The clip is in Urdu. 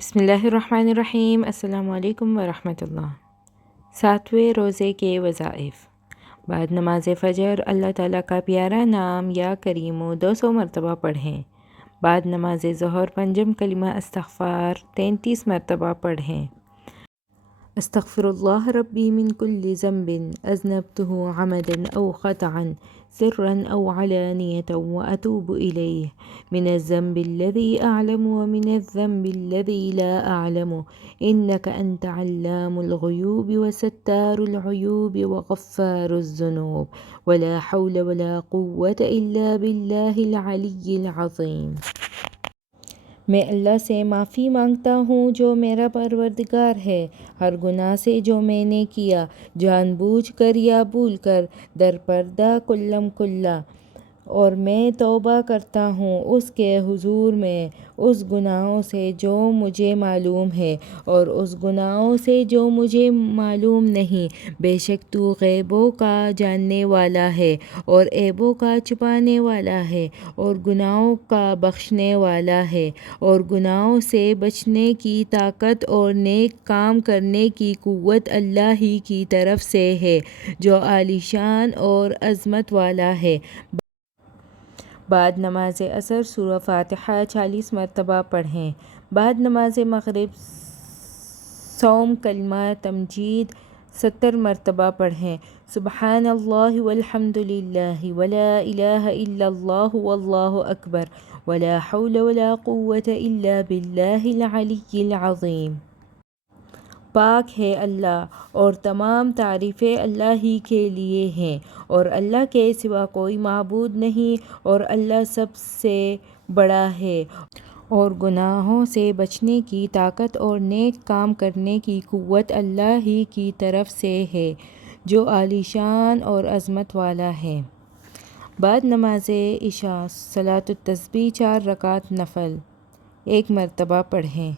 بسم اللہ الرحمن الرحیم۔ السلام علیکم ورحمۃ اللہ۔ 7ویں روزے کے وظائف۔ بعد نماز فجر اللہ تعالیٰ کا پیارا نام یا کریم 200 مرتبہ پڑھیں۔ بعد نماز ظہر پنجم کلمہ استغفار 33 مرتبہ پڑھیں۔ استغفر اللہ ربی من کل ذنب اذنبته عمدا او خطأ سرا او علانیة واتوب الیہ من الذنب الذي اعلم ومن الذنب الذي لا اعلم انك انت علام الغیوب وستار العیوب وغفار الذنوب ولا حول ولا قوة الا باللہ العلی العظیم۔ میں اللہ سے معافی مانگتا ہوں جو میرا پروردگار ہے ہر گناہ سے جو میں نے کیا، جان بوجھ کر یا بھول کر، در پردہ کلم کلا، اور میں توبہ کرتا ہوں اس کے حضور میں اس گناہوں سے جو مجھے معلوم ہے اور اس گناہوں سے جو مجھے معلوم نہیں۔ بے شک تو غیبوں کا جاننے والا ہے اور عیبوں کا چھپانے والا ہے اور گناہوں کا بخشنے والا ہے، اور گناہوں سے بچنے کی طاقت اور نیک کام کرنے کی قوت اللہ ہی کی طرف سے ہے جو عالی شان اور عظمت والا ہے۔ بعد نماز عصر سورہ فاتحہ 40 مرتبہ پڑھیں۔ بعد نماز مغرب سوم کلمہ تمجید 70 مرتبہ پڑھیں۔ سبحان اللہ والحمد للہ ولا الہ الا اللہ واللہ اکبر ولا حول ولا قوة الا باللہ العلی العظیم۔ پاک ہے اللہ اور تمام تعریفیں اللہ ہی کے لیے ہیں، اور اللہ کے سوا کوئی معبود نہیں، اور اللہ سب سے بڑا ہے، اور گناہوں سے بچنے کی طاقت اور نیک کام کرنے کی قوت اللہ ہی کی طرف سے ہے جو عالی شان اور عظمت والا ہے۔ بعد نماز عشاء صلاۃ التسبیح 4 رکعت نفل 1 مرتبہ پڑھیں۔